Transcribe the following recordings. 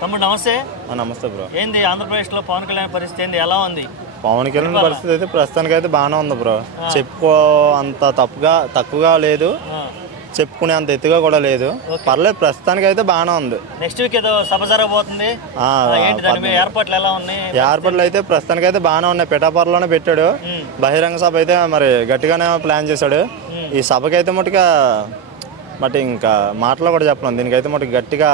తమ్ముడు నమస్తే. నమస్తే బ్రో. ఏంది ఆంధ్రప్రదేశ్లో పవన్ కళ్యాణ్ పరిస్థితి ఏంది, ఎలా ఉంది? పవన్ కళ్యాణ్ పరిస్థితి అయితే ప్రస్తుతానికి అయితే బాగానే ఉంది బ్రో. చెప్పుకో అంత తక్కువగా లేదు, చెప్పుకునే అంత ఎత్తుగా కూడా లేదు. పర్లేదు, ప్రస్తుతానికి అయితే బాగానే ఉంది. నెక్స్ట్ వీక్ ఏదో సభ జరగబోతుంది, ఏంటి దాని మీద ఏర్పాట్లు ఎలా ఉన్నాయి? ఏర్పాట్లు అయితే ప్రస్తుతానికి అయితే బాగానే ఉన్నాయి. పిఠాపురంలోనే పెట్టాడు బహిరంగ సభ అయితే, మరి గట్టిగానే ప్లాన్ చేశాడు. ఈ సభకి అయితే మట్టి ఇంకా మాటలో కూడా చెప్పలేం. దీనికైతే మటుకు గట్టిగా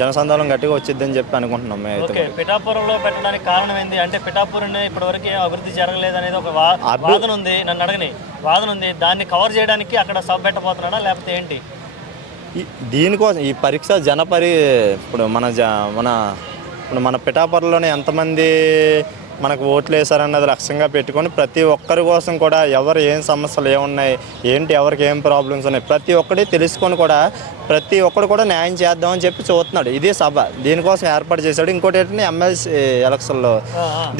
జనసందోళం గట్టిగా వచ్చిద్దని చెప్పి అనుకుంటున్నాం మేము అయితే. పిఠాపురంలో పెట్టడానికి కారణం ఏంది అంటే, పిఠాపురం ఇప్పటివరకు అభివృద్ధి జరగలేదు అనేది ఒక వాదన ఉంది. నన్ను అడగని వాదన ఉంది. దాన్ని కవర్ చేయడానికి అక్కడ సభ పెట్టబోతున్నాడా లేకపోతే ఏంటి? దీనికోసం ఈ పరీక్ష ఇప్పుడు మన పిఠాపురంలోనే ఎంతమంది మనకు ఓట్లు వేశారన్నది లక్ష్యంగా పెట్టుకొని ప్రతి ఒక్కరి కోసం కూడా ఎవరు ఏం సమస్యలు ఏమున్నాయి, ఏంటి, ఎవరికి ఏం ప్రాబ్లమ్స్ ఉన్నాయి, ప్రతి ఒక్కటి తెలుసుకొని కూడా ప్రతి ఒక్కరు కూడా న్యాయం చేద్దామని చెప్పి చూస్తున్నాడు. ఇదే సభ దీనికోసం ఏర్పాటు చేశాడు. ఇంకోటి ఏంటంటే ఎమ్మెల్సీ ఎలక్షన్లో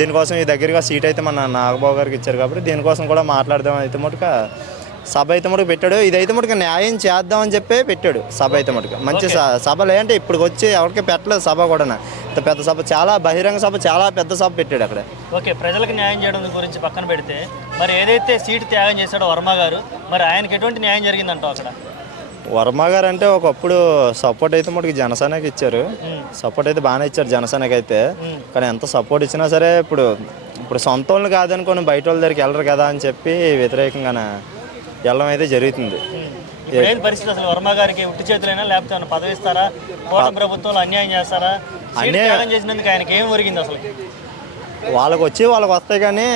దీనికోసం ఈ దగ్గరగా సీట్ అయితే మన నాగబాబు గారికి ఇచ్చారు కాబట్టి దీనికోసం కూడా మాట్లాడదామని అయితే సభ అయితే పెట్టాడు. ఇదైతే న్యాయం చేద్దామని చెప్పే పెట్టాడు సభ అయితే మంచి సభ. లేదంటే ఇప్పుడు వచ్చి ఎవరికి పెట్టలేదు సభ కూడా. పెద్ద సభ, చాలా బహిరంగ సభ, చాలా పెద్ద సభ పెట్టాడు అక్కడ. ఓకే, ప్రజలకు న్యాయం చేయడం గురించి పక్కన పెడితే, మరి ఏదైతే సీటు త్యాగం చేశాడో వర్మ గారు, మరి ఆయనకి ఎటువంటి న్యాయం జరిగిందంటావు అక్కడ? వర్మ గారు అంటే ఒకప్పుడు సపోర్ట్ అయితే జనసేనకి ఇచ్చారు. సపోర్ట్ అయితే బాగానే ఇచ్చారు జనసేనకి అయితే. కానీ ఎంత సపోర్ట్ ఇచ్చినా సరే ఇప్పుడు సొంత వాళ్ళు కాదనుకోని బయట వాళ్ళ దగ్గరికి వెళ్ళరు కదా అని చెప్పి వ్యతిరేకంగానే వెళ్ళడం అయితే జరుగుతుంది. పరిస్థితి అసలు వర్మ గారికి ఉట్టి చేతులైనా లేకపోతే ఏమైనా పదవి ఇస్తారా? కూటమి ప్రభుత్వంలో అన్యాయం చేస్తారా? అన్యాయం చేసినందుకు ఆయనకి ఏం ఒరిగింది అసలు? వాళ్ళకి వస్తాయి కానీ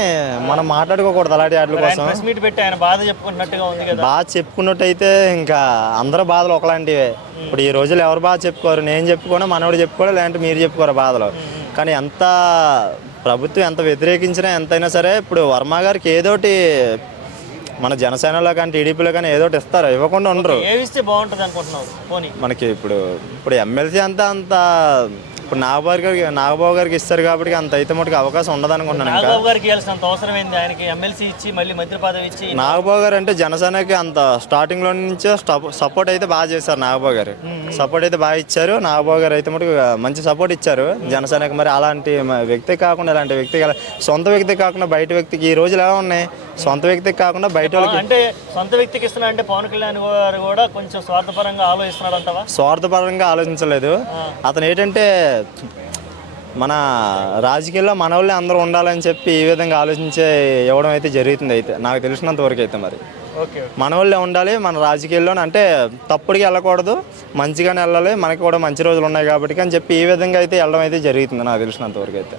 మనం మాట్లాడుకోకూడదు అలాంటి వాటి కోసం. ప్రెస్ మీట్ పెట్టి ఆయన బాధ చెప్పుకున్నట్టుగా ఉంది కదా. బాధ చెప్పుకున్నట్టు అయితే ఇంకా అందరూ బాధలు ఒకలాంటివే. ఇప్పుడు ఈ రోజులు ఎవరు బాధ చెప్పుకోరు. నేను చెప్పుకోను, మనోడు చెప్పుకోరు, లేదంటే మీరు చెప్పుకోరు బాధలు. కానీ ఎంత ప్రభుత్వం ఎంత వ్యతిరేకించినా ఎంతైనా సరే ఇప్పుడు వర్మ గారికి ఏదోటి మన జనసేనలో కానీ టీడీపీలో కానీ ఏదో ఇస్తారు, ఇవ్వకుండా ఉండరు. ఏమిస్తే బాగుంటుంది అనుకుంటున్నావు? మనకి ఇప్పుడు ఎమ్మెల్సీ అంత ఇప్పుడు నాగబాబు గారికి ఇస్తారు కాబట్టి అంత అయితే అవకాశం ఉండదు అనుకుంటున్నాను. నాగబాబు గారికి ఇవ్వాల్సినంత అవసరం ఏంది? ఆయనకి ఎమ్మెల్సీ ఇచ్చి మళ్ళీ మంత్రి పదవి ఇచ్చి. నాగబాబు గారు అంటే జనసేనకి అంత స్టార్టింగ్ లో నుంచే సపోర్ట్ అయితే బాగా చేశారు. నాగబాబు గారు సపోర్ట్ అయితే బాగా ఇచ్చారు. నాగబాబు గారు అయితే మంచి సపోర్ట్ ఇచ్చారు జనసేనకి. మరి అలాంటి వ్యక్తి కాకుండా, ఇలాంటి వ్యక్తి సొంత వ్యక్తి కాకుండా బయట వ్యక్తికి ఈ రోజులు ఎలా ఉన్నాయి, సొంత వ్యక్తికి కాకుండా బయట వాళ్ళకి. అంటే సొంత వ్యక్తికి ఇస్తున్నా అంటే పవన్ కళ్యాణ్ గారు కూడా కొంచెం స్వార్థపరంగా ఆలోచిస్తున్నాడు అంటావా? స్వార్థపరంగా ఆలోచించలేదు అతను. ఏంటంటే మన రాజకీయాల్లో మన వాళ్ళే అందరూ ఉండాలని చెప్పి ఈ విధంగా ఆలోచించే ఇవ్వడం అయితే జరుగుతుంది. అయితే నాకు తెలిసినంత వరకు అయితే మరి మన వాళ్ళే ఉండాలి మన రాజకీయాల్లో. అంటే తప్పుడుగా వెళ్ళకూడదు, మంచిగానే వెళ్ళాలి, మనకి కూడా మంచి రోజులు ఉన్నాయి కాబట్టి అని చెప్పి ఈ విధంగా అయితే వెళ్ళడం అయితే జరుగుతుంది నాకు తెలిసినంత వరకు అయితే.